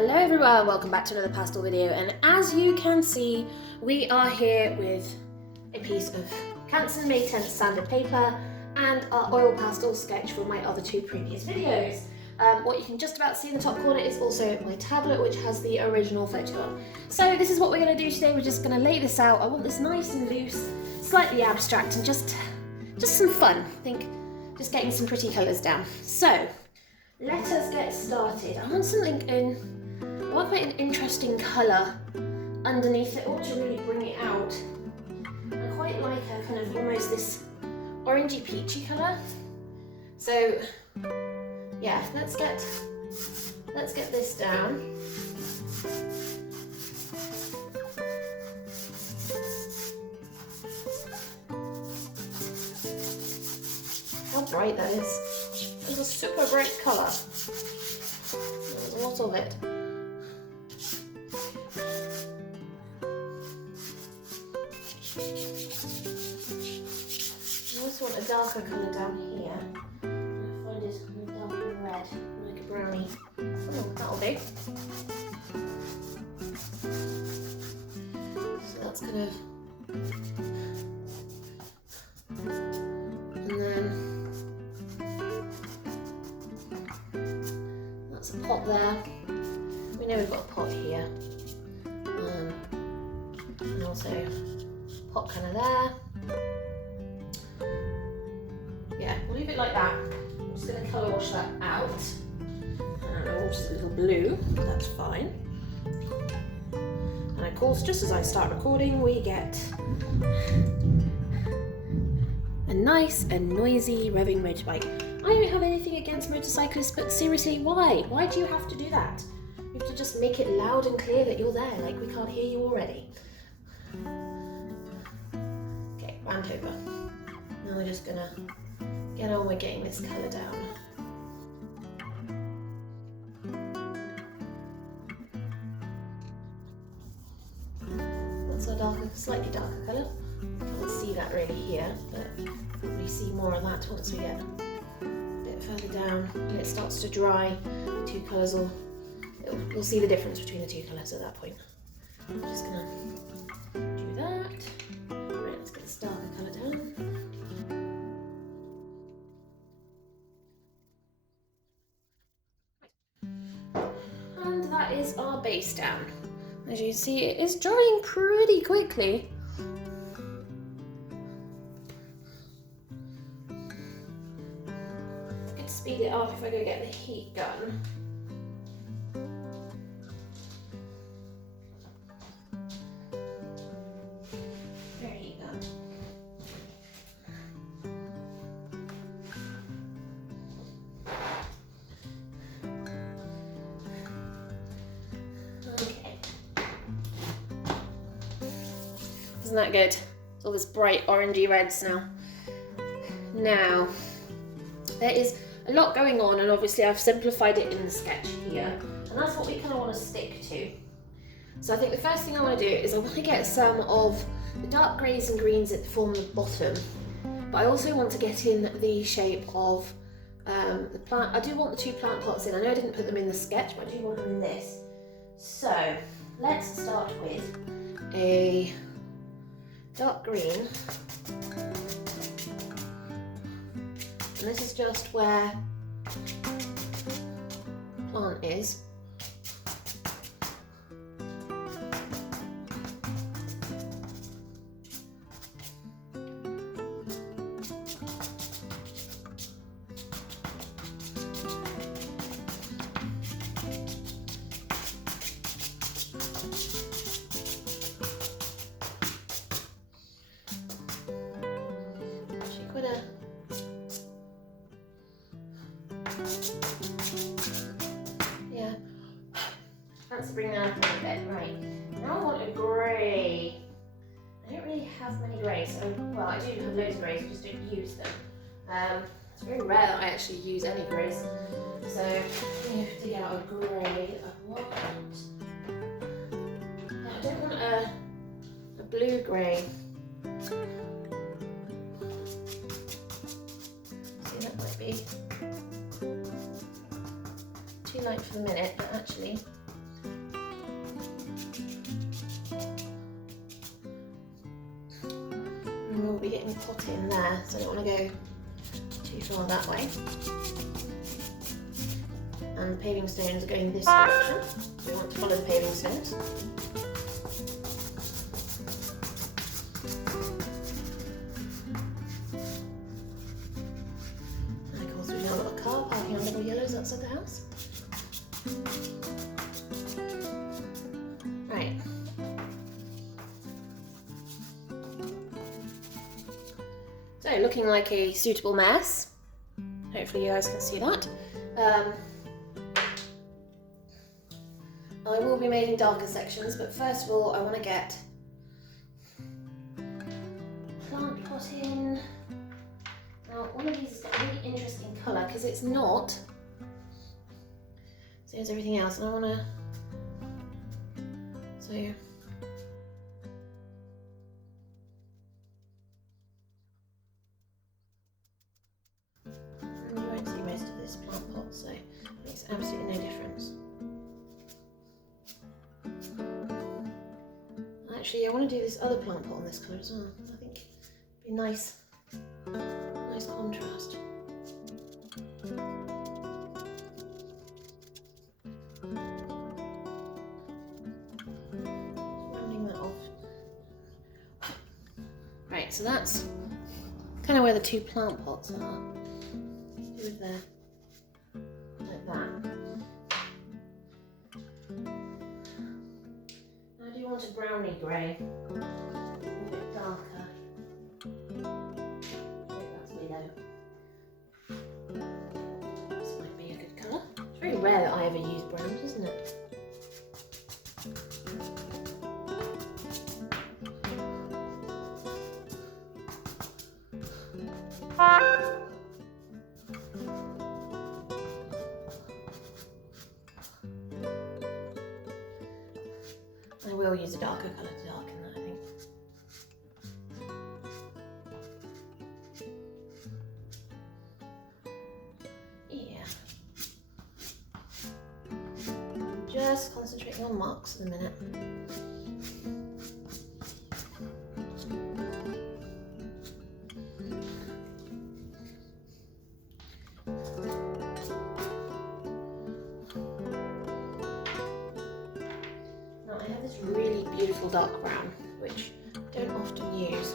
Hello everyone, welcome back to another pastel video, and as you can see we are here with a piece of Canson May 10th sanded paper and our oil pastel sketch from my other two previous videos. What you can just about see in the top corner is also my tablet, which has the original photograph. So this is what we're going to do today. We're just going to lay this out. I want this nice and loose, slightly abstract, and just some fun. I think just getting some pretty colours down. So let us get started. I want something I want quite an interesting colour underneath it all to really bring it out. I quite like a kind of almost this orangey peachy colour. So yeah, let's get this down. How bright that is. It's a super bright colour. There's a lot of it. I also want a darker colour down here. I find it a darker red, like a brownie. Oh, that'll do. So that's kind of... And then that's a pot there. We know we've got a pot here. And also pot kind of there. Yeah, we'll leave it like that. I'm just going to colour wash that out. And I'll wash it a little blue, that's fine. And of course, just as I start recording, we get a nice and noisy revving motorbike. I don't have anything against motorcyclists, but seriously, why? Why do you have to do that? You have to just make it loud and clear that you're there, like we can't hear you already. Okay, round over. Now we're just gonna get on with getting this colour down. That's a darker, slightly darker colour. Can't see that really here, but probably see more of that once we get a bit further down and it starts to dry. The two colours you'll see the difference between the two colours at that point. I'm just gonna do that. Right, let's get this darker colour down. And that is our base down. As you can see, it is drying pretty quickly. I could speed it up if I go get the heat gun. There you go. Okay. Isn't that good? It's all this bright orangey reds now. Now, there is a lot going on, and obviously I've simplified it in the sketch here, and that's what we kind of want to stick to. So I think the first thing I want to do is I want to get some of the dark greys and greens that form the bottom, but I also want to get in the shape of the plant. I do want the two plant pots in. I know I didn't put them in the sketch, but I do want them in this. So let's start with a dark green. And this is just where the plant is. Actually, quite a yeah, let's bring that up a little bit. Right, now I want a grey. I don't really have many greys, so, well, I do have loads of greys, I just don't use them. It's very rare that I actually use any greys, so I'm going to dig out a grey. I don't want a blue grey. See, that might be too light for the minute, but actually going to pot it in there, so I don't want to go too far that way. And the paving stones are going this direction. We want to follow the paving stones. And of course we've now got a car parking on double yellows outside the house. Right. So looking like a suitable mess. Hopefully you guys can see that. I will be making darker sections, but first of all I want to get plant pot in. Now one of these has got a really interesting colour because it's not same as everything else, and I want to and you won't see most of this plant pot, so it makes absolutely no difference. Actually, I want to do this other plant pot on this colour as well. I think it'd be nice contrast. Rounding that off. Right, so that's kind of where the two plant pots are. Let's do it there, like that. I do want a browny grey, a bit darker. I think that's willow. This might be a good colour. It's very rare that I ever use browns, isn't it? I will use a darker colour to darken that, I think. Yeah. Just concentrating on marks for the minute. Really beautiful dark brown, which I don't often use.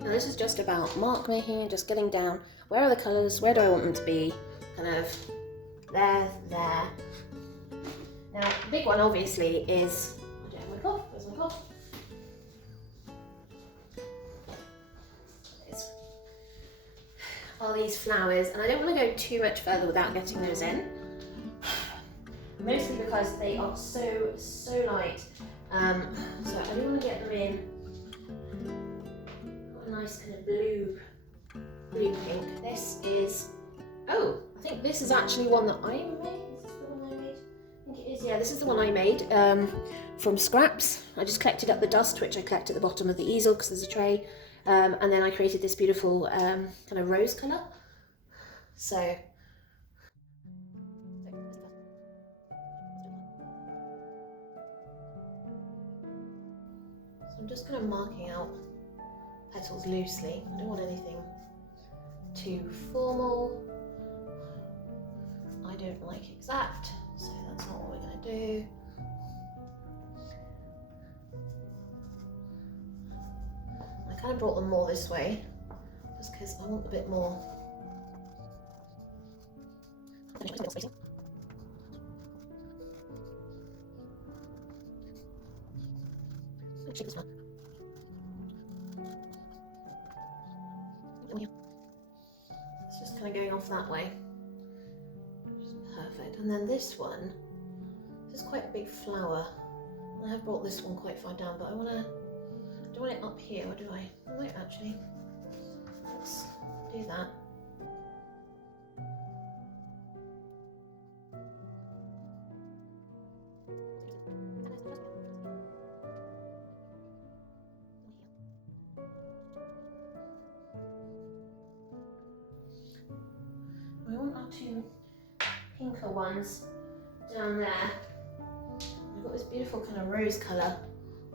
Now this is just about mark making and just getting down where are the colours, where do I want them to be, kind of there. Now the big one obviously is, I don't have my cloth, where's my cloth? Are these flowers, and I don't want to go too much further without getting those in. Mostly because they are so light, so I do want to get them in. Nice kind of blue pink. This is, oh, I think this is actually one that I made. Is this the one I made? I think it is, yeah, this is the one I made from scraps. I just collected up the dust, which I collect at the bottom of the easel because there's a tray, and then I created this beautiful kind of rose colour. So I'm just kind of marking out petals loosely. I don't want anything too formal. I don't like exact, so that's not what we're going to do. I kind of brought them more this way, just because I want a bit more. It's just kind of going off that way. Perfect. And then this one, this is quite a big flower. I have brought this one quite far down, but I don't want it up here, or do I? I might actually. Let's do that. two pinker ones down there. I've got this beautiful kind of rose colour,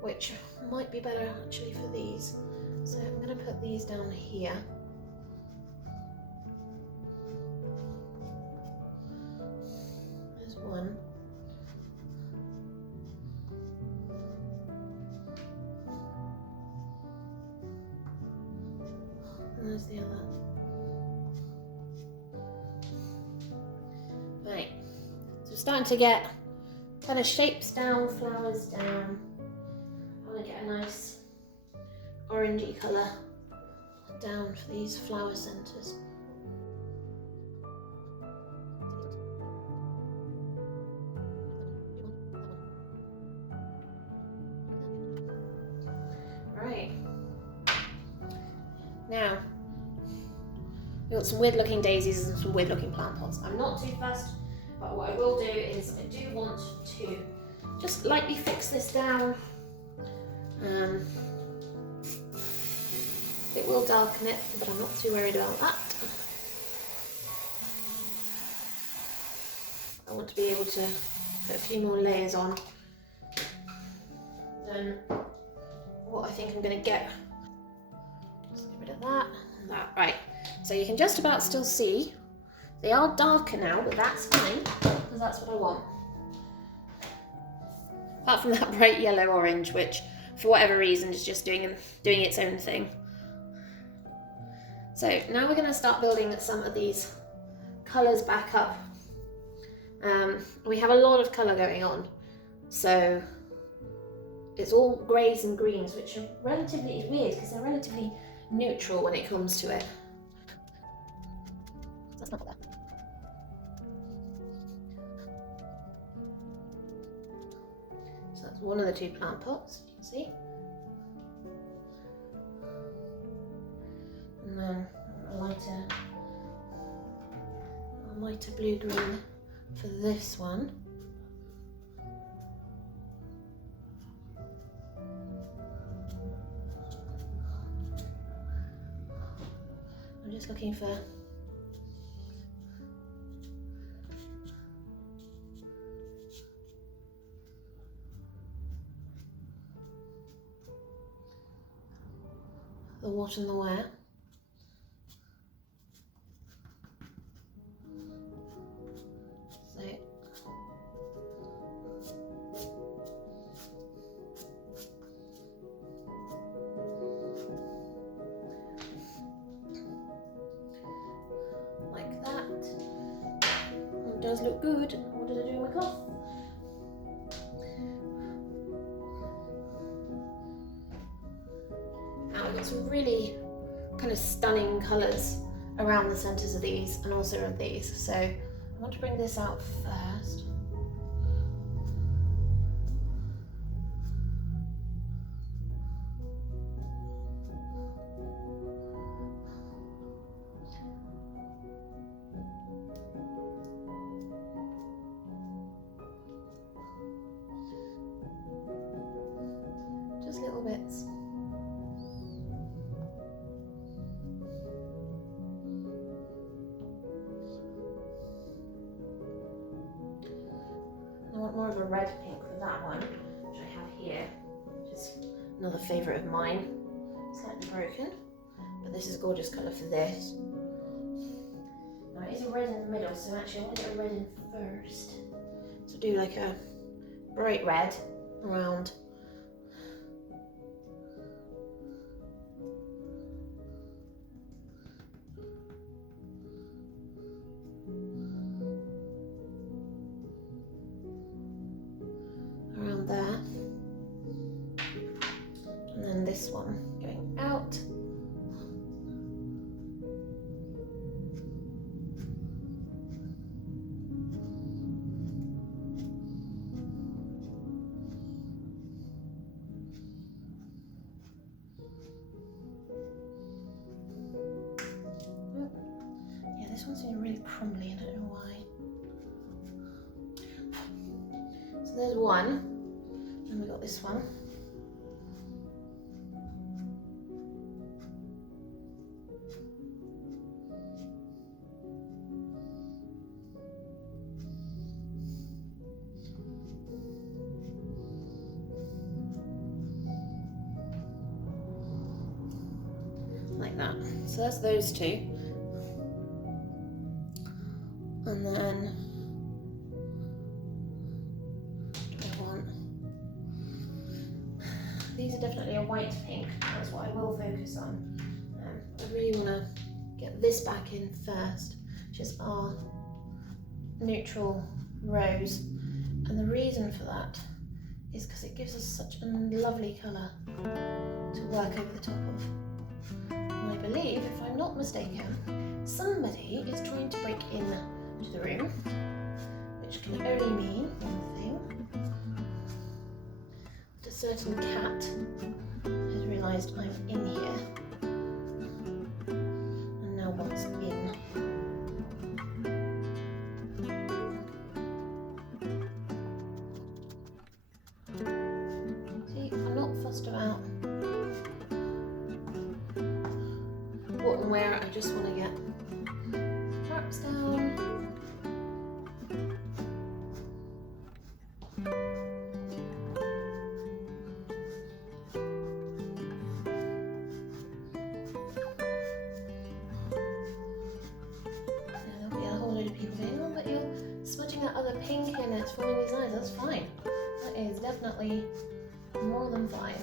which might be better actually for these. So I'm going to put these down here. There's one. And there's the other. Right, so we're starting to get kind of shapes down, flowers down. I want to get a nice orangey colour down for these flower centres. Right, now we've got some weird looking daisies and some weird looking plant pots. I'm not too fussed, but what I will do is I do want to just lightly fix this down. It will darken it, but I'm not too worried about that. I want to be able to put a few more layers on than what I think I'm going to get. Just get rid of that and that. Right, so you can just about still see. They are darker now, but that's fine, because that's what I want. Apart from that bright yellow orange, which for whatever reason is just doing its own thing. So now we're going to start building some of these colours back up. We have a lot of colour going on, so it's all greys and greens, which are relatively, it's weird because they're relatively neutral when it comes to it. That's not there. So that's one of the two plant pots, you can see. And then a lighter blue-green for this one. I'm just looking for the what and the where. Like that. It does look good. What did I do with my cloth? Now we've got some really kind of stunning colours around the centres of these and also of these. So I want to bring this out first. Just little bits. I want more of a red pink for that one, which I have here, which is another favourite of mine. Slightly broken, but this is a gorgeous colour for this. Now it is a red in the middle, so actually I want to get a red in first. So do like a bright red around. Around there. And then this one going out. This one's been really crumbly, I don't know why. So there's one, and we got this one. that. So that's those two. And then these are definitely a white pink, that's what I will focus on. I really want to get this back in first, which is our neutral rose. And the reason for that is because it gives us such a lovely colour to work over the top of. And I believe, if I'm not mistaken, somebody is trying to break in to the room, which can only mean one thing. A certain cat has realised I'm in here and now wants in. See, I'm not fussed about what and where, I just want to get marks down. Other pink in it forming these lines, that's fine. That is definitely more than fine.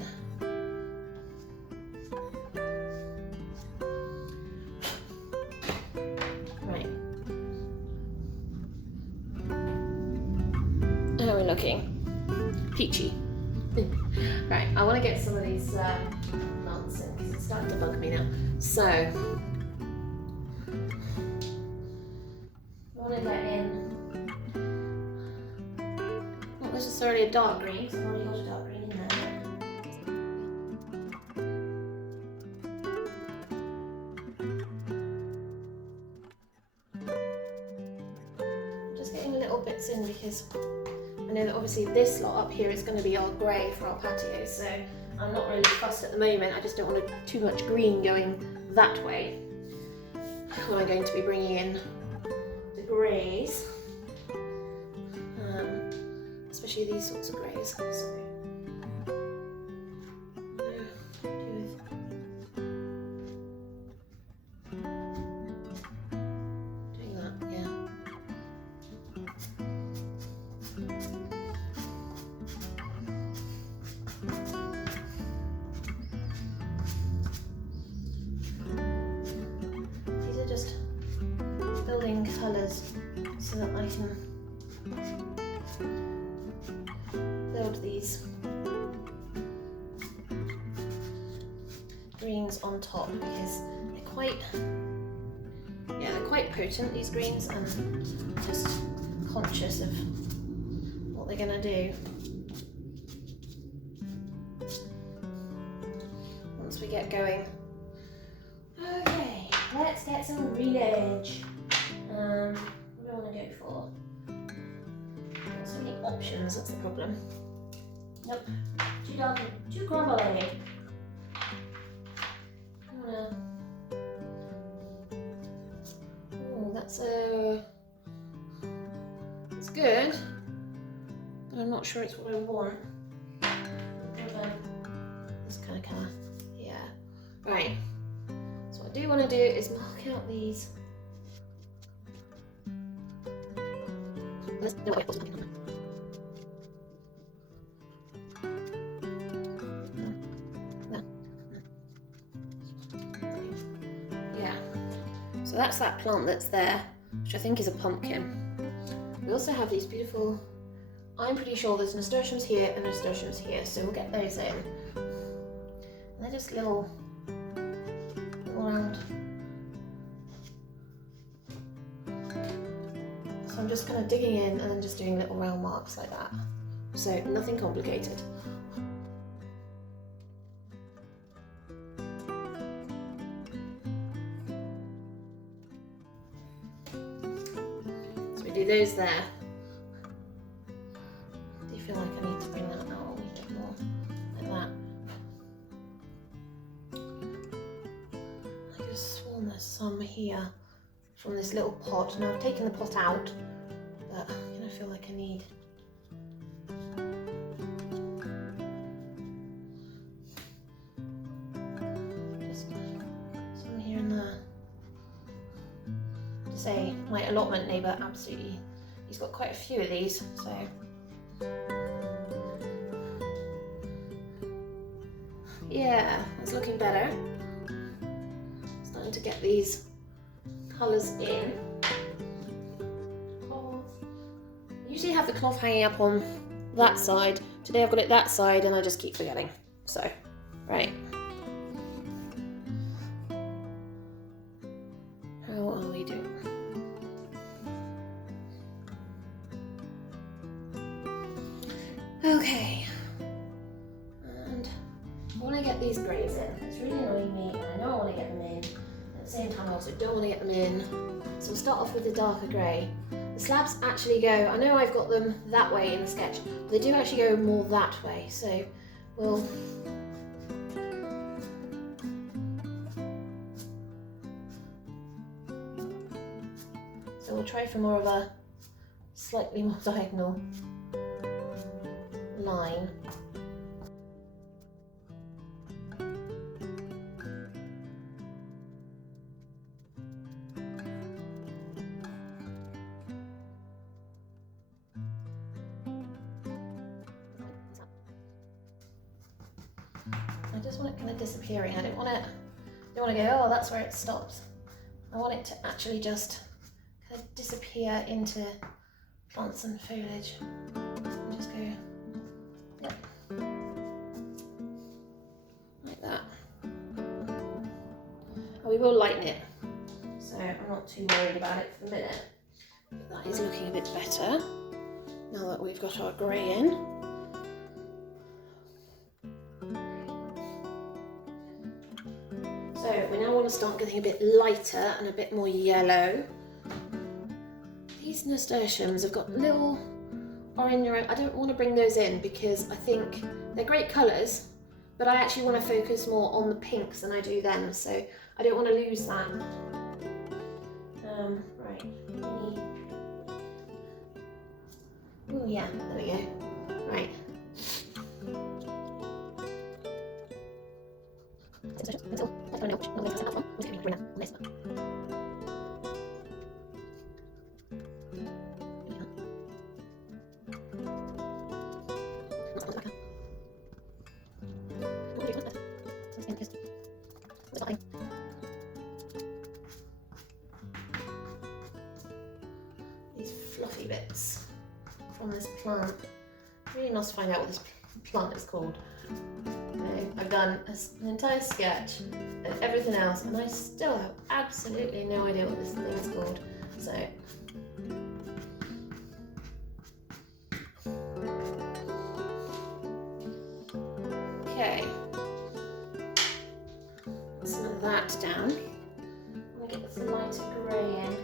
Right. How are we looking? Peachy. Right, I want to get some of these plants in because it's starting to bug me now. So, I want to get in necessarily a dark green, because I've already got a dark green in there. I'm just getting little bits in because I know that obviously this lot up here is going to be our grey for our patio, so I'm not really fussed at the moment. I just don't want too much green going that way when I'm going to be bringing in the greys. Especially these sorts of greys. So, doing that, yeah. These are just building colours so that I can build these greens on top because they're quite potent, these greens, and just conscious of what they're going to do once we get going. Okay, let's get some greenage. What do I want to go for? So many options, that's the problem. Nope, too dark, too crumbly. Oh, that's it's good, but I'm not sure it's what I want. This kind of colour, yeah. Right, so what I do want to do is mark out these. Yeah, so that's that plant that's there, which I think is a pumpkin. We also have these beautiful, I'm pretty sure there's nasturtiums here and nasturtiums here, so we'll get those in. And they're just little round. So I'm just kind of digging in and then just doing little round marks like that. So nothing complicated. So we do those there. Do you feel like I need to bring that out a wee bit more? Like that. I just sworn there's some here from this little pot. Now I've taken the pot out, but I feel like I need just some say my allotment neighbour absolutely, he's got quite a few of these, so. Yeah, it's looking better. Starting to get these colours in. Cloth. Usually have the cloth hanging up on that side. Today I've got it that side and I just keep forgetting. So, right. How are we doing? Okay. And I want to get these greys in. It's really annoying me and I know I want to get them in. At the same time I also don't want to get them in. So we'll start off with the darker grey. The slabs actually go, I know I've got them that way in the sketch, but they do actually go more that way. So we'll try for more of a slightly more diagonal line. I just want it kind of disappearing. I don't want to go, oh, that's where it stops. I want it to actually just kind of disappear into plants and foliage. And just go, yep, like that. And we will lighten it, so I'm not too worried about it for the minute. But that is looking a bit better now that we've got our grey in. So we now want to start getting a bit lighter and a bit more yellow. These nasturtiums have got little orange, I don't want to bring those in because I think they're great colours, but I actually want to focus more on the pinks than I do them, so I don't want to lose that. Right. Oh yeah, there we go. Right. These fluffy bits from this plant. Really nice to find out what this plant is called. I've done an entire sketch of everything else and I still have absolutely no idea what this thing is called. So okay, some of that down. I'm going to get some lighter grey in.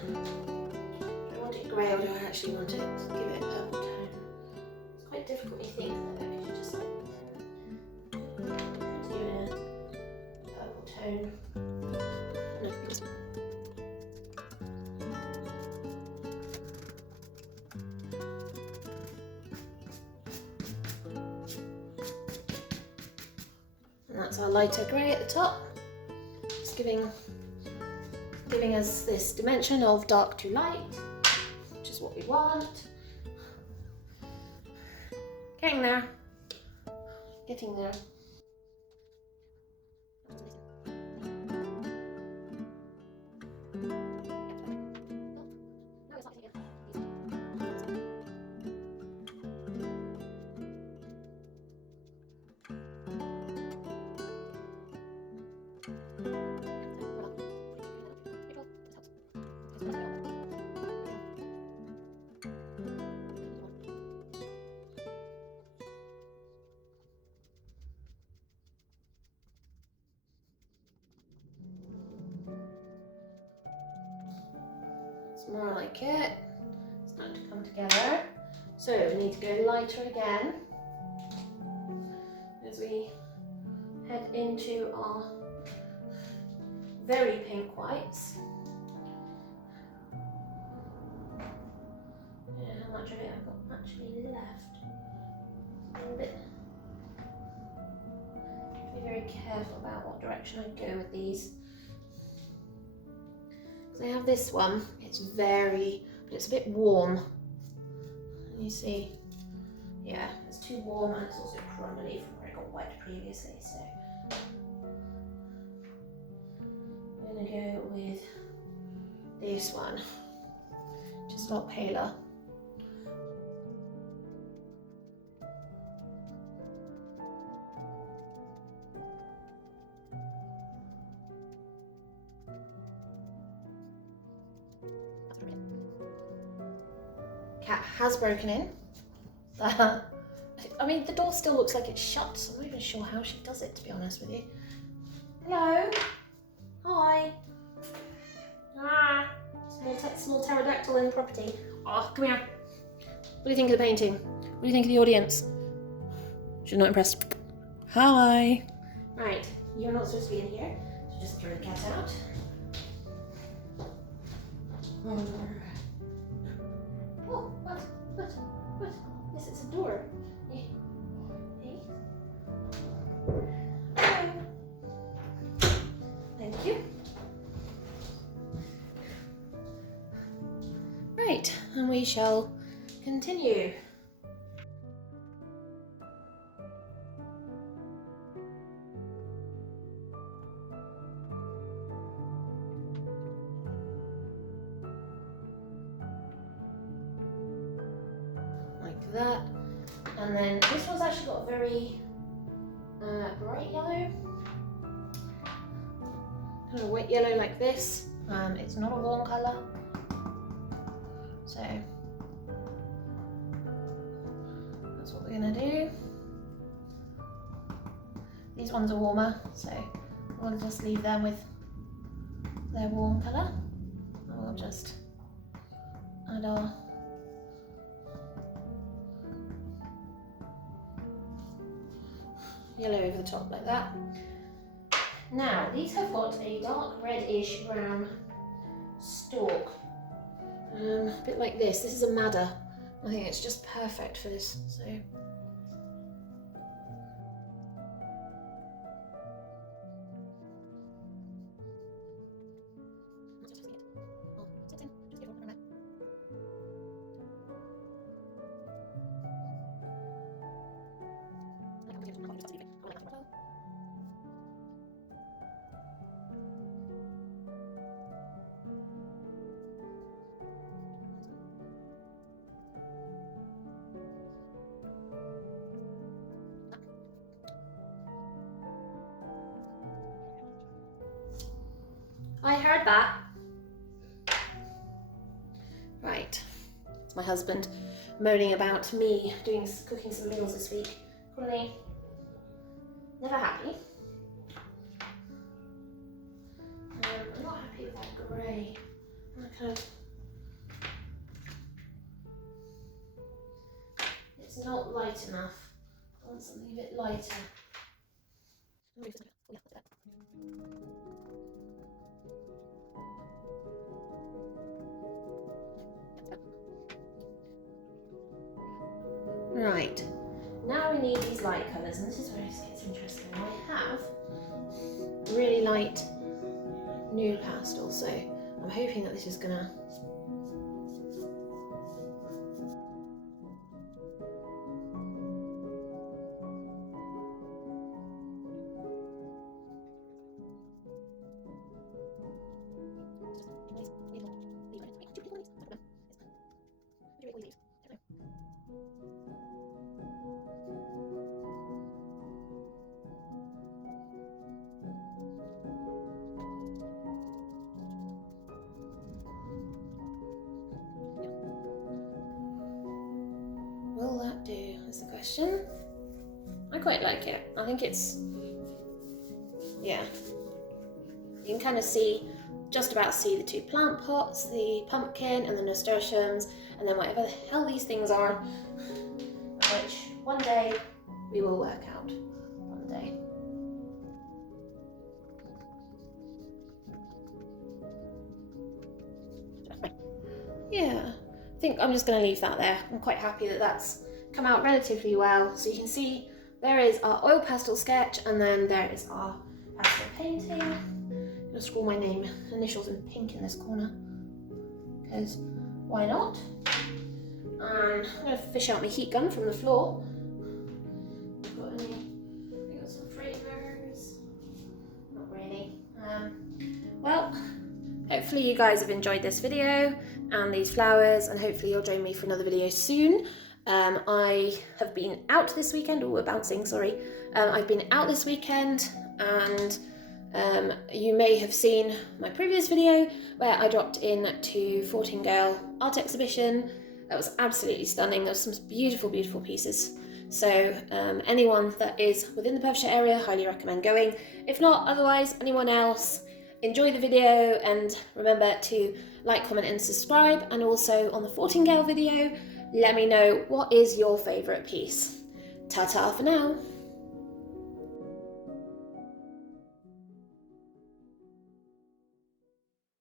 Do I want it grey or do I actually want it to give it a purple tone? It's quite difficult, you think, though, because you just like give it a purple tone. And that's our lighter grey at the top, just giving us this dimension of dark to light, which is what we want. Getting there. Getting there. More like it. It's starting to come together. So we need to go lighter again as we head into our very pink whites. Yeah, how much of it I've got actually left? A little bit. Be very careful about what direction I go with these. So I have this one, it's but it's a bit warm. You see, yeah, it's too warm and it's also crumbly from where it got wet previously, so I'm gonna go with this one, just a lot paler. Cat has broken in. I mean, the door still looks like it's shut, so I'm not even sure how she does it, to be honest with you. Hello? Hi. Ah, small pterodactyl in the property. Oh, come here. What do you think of the painting? What do you think of the audience? She's not impressed. Hi. Right, you're not supposed to be in here, so just throw the cat out. Oh, what? Yes, it's a door. Hey. Hello. Thank you. Right, and we shall continue. Like that. And then this one's actually got a very bright yellow. Kind of wet yellow like this. It's not a warm colour. So that's what we're gonna do. These ones are warmer, so we'll just leave them with their warm colour. And we'll just add our yellow over the top like that. Now, these have got a dark reddish brown stalk. A bit like this. This is a madder. I think it's just perfect for this. So I heard that. Right, it's my husband moaning about me cooking some meals this week. Currently, never happy. I'm not happy with that grey. It's not light enough. I want something a bit lighter. Right, now we need these light colours, and this is where it gets interesting. I have really light nude pastel, so I'm hoping that this is gonna will that do, is the question. I quite like it. I think it's, yeah. You can kind of just about see the two plant pots, the pumpkin and the nasturtiums, and then whatever the hell these things are, which one day we will work out. One day. Yeah, I think I'm just going to leave that there. I'm quite happy that that's come out relatively well. So you can see there is our oil pastel sketch, and then there is our pastel painting. gonna scroll my name, initials in pink in this corner, because why not? And I'm gonna fish out my heat gun from the floor. We got some flavors. Not really. Well, hopefully you guys have enjoyed this video and these flowers, and hopefully you'll join me for another video soon. I have been out this weekend. Oh, we're bouncing, sorry. I've been out this weekend, and you may have seen my previous video where I dropped in to 14 Girl art exhibition. That was absolutely stunning. There were some beautiful, beautiful pieces. So anyone that is within the Perthshire area, highly recommend going. If not, otherwise, anyone else, enjoy the video, and remember to like, comment and subscribe. And also on the 14 Girl video, let me know what is your favourite piece. Ta-ta for now.